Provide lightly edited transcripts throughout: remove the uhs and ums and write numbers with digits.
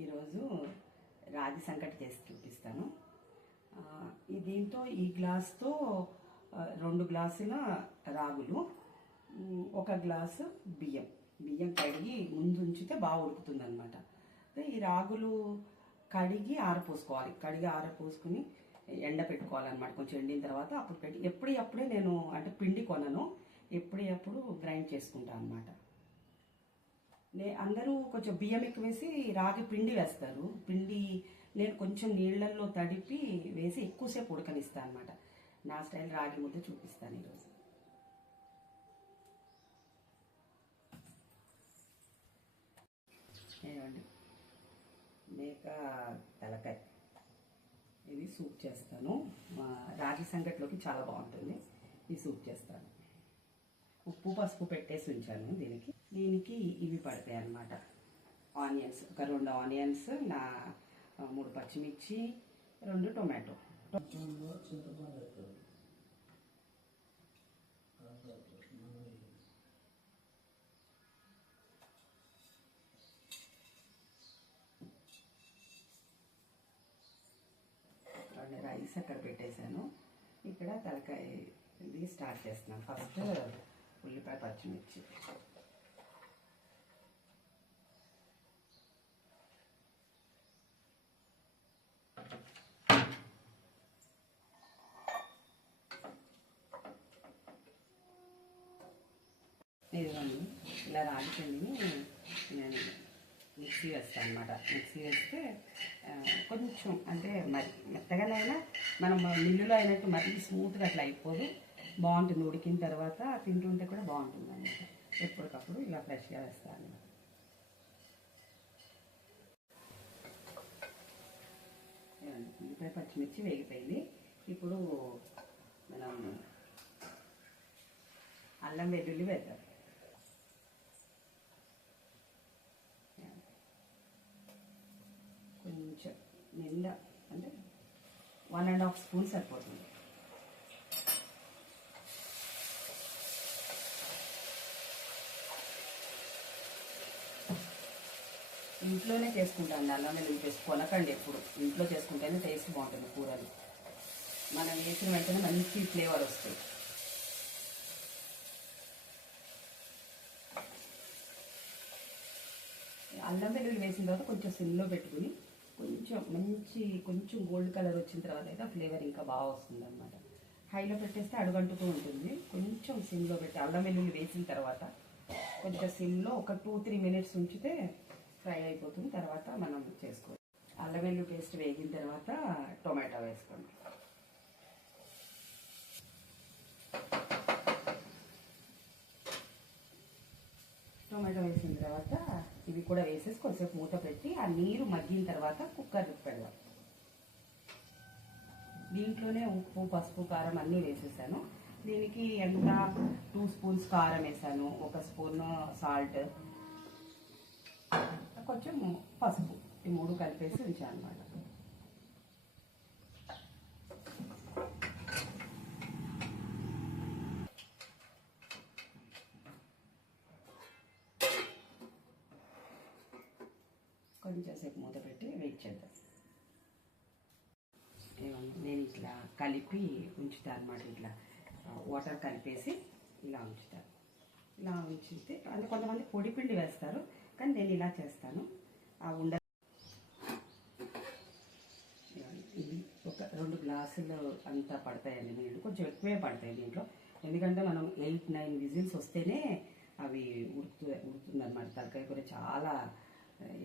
ఈరోజు రాగి సంకటి చేసి చూపిస్తాను. దీంతో ఈ గ్లాస్తో 2 గ్లాసుల రాగులు, 1 గ్లాసు బియ్యం కడిగి ముందు ఉంచితే బాగా ఉడుకుతుంది అనమాట. ఈ రాగులు కడిగి ఆరపోసుకుని ఎండ పెట్టుకోవాలన్నమాట. కొంచెం ఎండిన తర్వాత అప్పుడు పెట్టి ఎప్పుడప్పుడే నేను అంటే పిండి కొనను, ఎప్పుడప్పుడు గ్రైండ్ చేసుకుంటాను అనమాట. అందరూ కొంచెం బియ్యం ఎక్కువ వేసి రాగి పిండి వేస్తారు. నేను కొంచెం నీళ్ళల్లో తడిపి వేసి ఎక్కువసేపు ఉడకనిస్తాను అనమాట. నా స్టైల్ రాగి ముద్ద చూపిస్తాను ఈరోజు. ఏమండి, మేక తలకాయ ఇది సూప్ చేస్తాను. రాగి సంగట్లోకి చాలా బాగుంటుంది. ఈ సూప్ చేస్తాను. ఉప్పు పసుపు పెట్టేసి ఉంచాను. దీనికి ఇవి పడతాయి అన్నమాట. ఆనియన్స్, ఒక 2 ఆనియన్స్, 3 పచ్చిమిర్చి, 2 టొమాటో. రైస్ అక్కడ పెట్టేశాను. ఇక్కడ తలకాయ ఇది స్టార్ట్ చేస్తున్నాను. ఫస్ట్ ఉల్లిపాయ పచ్చిమిర్చి, ఇదిగోండి ఇలా రాగి పిండిని నేను మిక్సీ వేస్తాను అనమాట. మిక్సీ వేస్తే కొంచెం అంటే మరి మెత్తగానైనా మనం మిల్లులో అయినట్టు మరీ స్మూత్గా అట్లా అయిపోదు, బాగుంటుంది. ఉడికిన తర్వాత తింటుంటే కూడా బాగుంటుంది అన్నమాట. ఎప్పటికప్పుడు ఇలా ఫ్రెష్గా వేస్తాను. ఉల్లిపాయ పచ్చిమిర్చి వేగిపోయింది. ఇప్పుడు మనం అల్లం వెల్లుల్లి వేద్దాం. కొంచెం నిండా అంటే 1½ స్పూన్ సరిపోతుంది. ఇంట్లోనే చేసుకుంటాను అల్లం వెల్లుల్లి పేస్ట్, కొనకండి ఎప్పుడు. ఇంట్లో చేసుకుంటేనే టేస్ట్ బాగుంటుంది కూరలు. మనం వేసిన వెంటనే మంచి ఫ్లేవర్ వస్తుంది. అల్లం వెల్లుల్లి వేసిన తర్వాత కొంచెం సిమ్లో పెట్టుకుని కొంచెం గోల్డ్ కలర్ వచ్చిన తర్వాత అయితే ఫ్లేవర్ ఇంకా బాగా వస్తుంది అనమాట. హైలో పెట్టేస్తే అడుగంటుతూ ఉంటుంది. కొంచెం సిమ్లో పెట్టి అల్లం వెల్లుల్లి వేసిన తర్వాత కొంచెం సిమ్లో ఒక 2-3 మినిట్స్ ఉంచితే ఫ్రై అయిపోతుంది. తర్వాత మనం చేసుకోవాలి. అల్లం వెల్లుల్లి పేస్ట్ వేగిన తర్వాత టొమాటో వేసుకోండి. టొమాటో వేసిన తర్వాత ఇవి కూడా వేసేసి కొంచెంసేపు మూత పెట్టి ఆ నీరు మగ్గిన తర్వాత కుక్కర్ పెడదాం. దీంట్లోనే ఉప్పు పసుపు కారం అన్నీ వేసేసాను. దీనికి ఎంత 2 స్పూన్స్ కారం వేసాను, 1 స్పూన్ సాల్ట్, కొంచెం పసుపు, ఈ 3 కలిపేసి ఉంచాను అన్నమాట. కొంచెం సేపు మూత పెట్టి వెయిట్ చేద్దాం. నేను ఇట్లా కలిపి ఉంచుతాను అన్నమాట. ఇట్లా వాటర్ కలిపేసి ఇలా ఉంచుతాను. ఇలా ఉంచితే అంటే కొంతమంది పొడి పిండి వేస్తారు, కానీ నేను ఇలా చేస్తాను. ఇది ఒక 2 గ్లాసులు అంతా పడతాయండి నీళ్ళు. కొంచెం ఎక్కువే పడతాయి దీంట్లో, ఎందుకంటే మనం 8-9 విజిల్స్ వస్తేనే అవి ఉడుతుందన్నమాట. తలకాయ కూర చాలా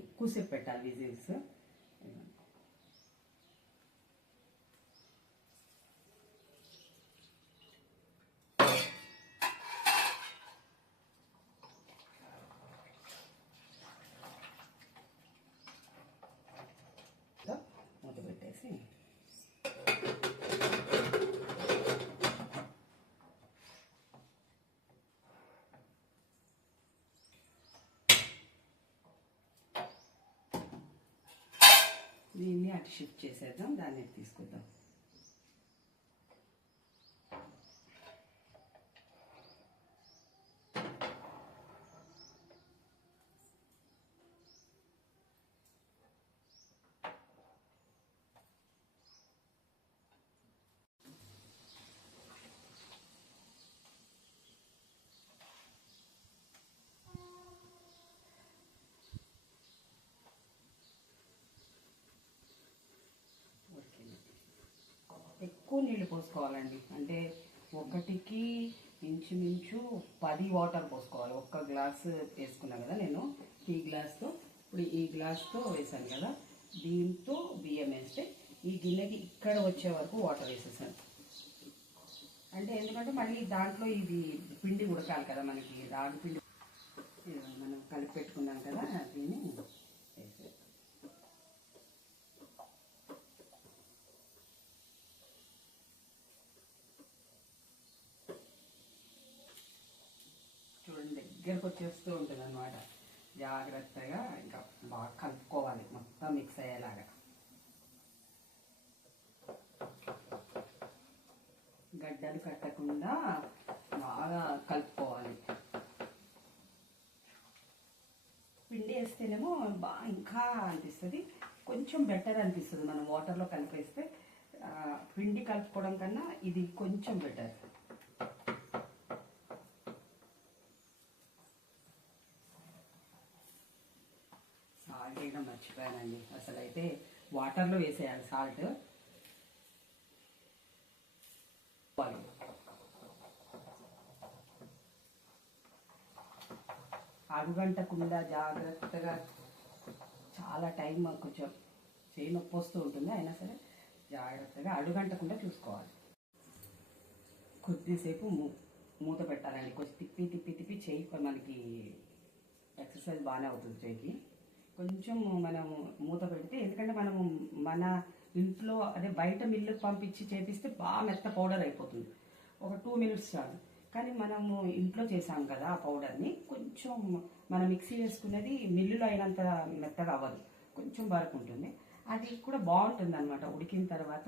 ఎక్కువసేపు పెట్టాలి విజిల్స్. మూత పెట్టేసి దీన్ని అటు షిఫ్ట్ చేసేద్దాం. దాన్ని తీసుకుందాం. ఎక్కువ నీళ్ళు పోసుకోవాలండి. అంటే ఒకటికి ఇంచుమించు 10 వాటర్ పోసుకోవాలి. ఒక్క గ్లాసు వేసుకున్నాను కదా నేను, టీ గ్లాస్తో. ఇప్పుడు ఈ గ్లాస్తో వేసాను కదా, దీంతో బియ్యం వేస్తే ఈ గిన్నెకి ఇక్కడ వచ్చే వరకు వాటర్ వేసేసాను. అంటే ఎందుకంటే మళ్ళీ దాంట్లో ఇది పిండి ఉడకాలి కదా, మనకి రాగి పిండి మనం కలిపి పెట్టుకున్నాం కదా, దీన్ని వేసేది. చూడండి దగ్గరకు వచ్చేస్తూ ఉంటుంది అన్నమాట. జాగ్రత్తగా ఇంకా బాగా కలుపుకోవాలి, మొత్తం మిక్స్ అయ్యేలాగా. గడ్డలు కట్టకుండా బాగా కలుపుకోవాలి. పిండి వేస్తేనేమో బాగా ఇంకా అనిపిస్తుంది, కొంచెం బెటర్ అనిపిస్తుంది మనం వాటర్లో కలిపేస్తే. పిండి కలుపుకోవడం కన్నా ఇది కొంచెం బెటర్. సాల్ట్ వేయడం మర్చిపోయానండి, అసలు అయితే వాటర్లో వేసేయాలి సాల్ట్. అడుగంటకుండా జాగ్రత్తగా, చాలా టైం కొంచెం చేయి నొప్పి వస్తూ ఉంటుంది, అయినా సరే జాగ్రత్తగా అడుగంటకుండా చూసుకోవాలి. కొద్దిసేపు మూత పెట్టాలండి, కొంచెం తిప్పి తిప్పి తిప్పి చేయి మనకి ఎక్సర్సైజ్ బాగానే అవుతుంది చేయికి. కొంచెం మనం మూత పెడితే, ఎందుకంటే మనము మన ఇంట్లో అదే బయట మిల్లుకి పంపించి చేపిస్తే బాగా మెత్త పౌడర్ అయిపోతుంది, ఒక 2 minutes చాలు. కానీ మనము ఇంట్లో చేసాం కదా ఆ పౌడర్ని, కొంచెం మనం మిక్సీ వేసుకునేది మిల్లులో అయినంత మెత్తగా అవ్వదు, కొంచెం బరకు ఉంటుంది. అది కూడా బాగుంటుంది అనమాట ఉడికిన తర్వాత.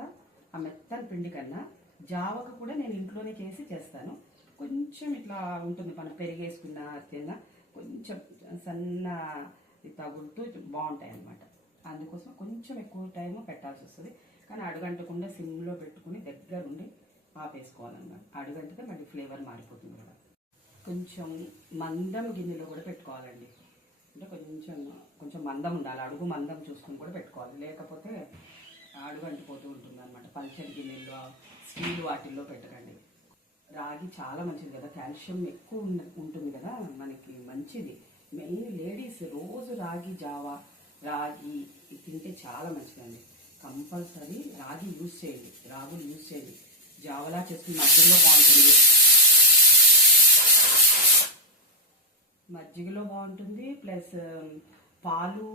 ఆ మెత్తని పిండి కన్నా జావకు కూడా నేను ఇంట్లోనే చేస్తాను. కొంచెం ఇట్లా ఉంటుంది, మనం పెరిగేసుకున్న తిన్న కొంచెం సన్న తగులుతూ బాగుంటాయి అన్నమాట. అందుకోసం కొంచెం ఎక్కువ టైం పెట్టాల్సి వస్తుంది. కానీ అడుగంటకుండా సిమ్లో పెట్టుకుని దగ్గరుండి ఆపేసుకోవాలన్నమాట. అడుగంటితే మళ్ళీ ఫ్లేవర్ మారిపోతుంది కదా. కొంచెం మందం గిన్నెలో కూడా పెట్టుకోవాలండి, అంటే కొంచెం మందం ఉండాలి, అడుగు మందం చూసుకుని కూడా పెట్టుకోవాలి, లేకపోతే అడుగు అంటిపోతూ ఉంటుంది అనమాట. పల్చని గిన్నెల్లో, స్టీల్ వాటిల్లో పెట్టకండి. రాగి చాలా మంచిది కదా, కాల్షియం ఎక్కువ ఉంటుంది కదా, మనకి మంచిది. మెయిన్ లేడీస్ రోజు రాగి జావా, రాగి తింటే చాలా మంచిదండి. కంపల్సరీ రాగి యూజ్ చేయండి, రాగులు యూజ్ చేయండి. జావలా చేసుకుని మజ్జిగలో బాగుంటుంది, మజ్జిగలో బాగుంటుంది, ప్లస్ పాలు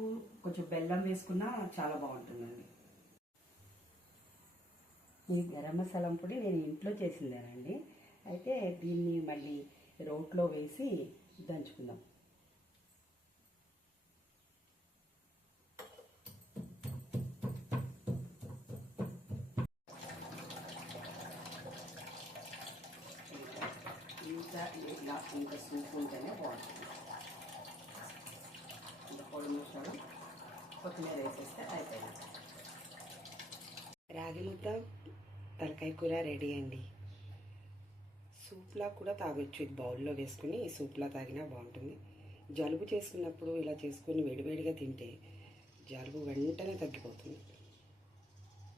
కొంచెం బెల్లం వేసుకున్నా చాలా బాగుంటుందండి. ఈ గరం మసాలా పొడి నేను ఇంట్లో చేసిందేనండి. అయితే దీన్ని మళ్ళీ రోట్లో వేసి దంచుకుందాం. ఇంకా సూప్ ఉంటేనే బాగుంటుంది. ఇంకా పొడి ముక్కలు కొత్తిమీర వేసేస్తే అయిపోయింది. రాగి ముద్ద, తలకాయ కూర రెడీ అండి. సూప్లా కూడా తాగొచ్చు, ఇది బౌల్లో వేసుకుని సూప్లా తాగినా బాగుంటుంది. జలుబు చేసుకున్నప్పుడు ఇలా చేసుకుని వేడివేడిగా తింటే జలుబు వెంటనే తగ్గిపోతుంది.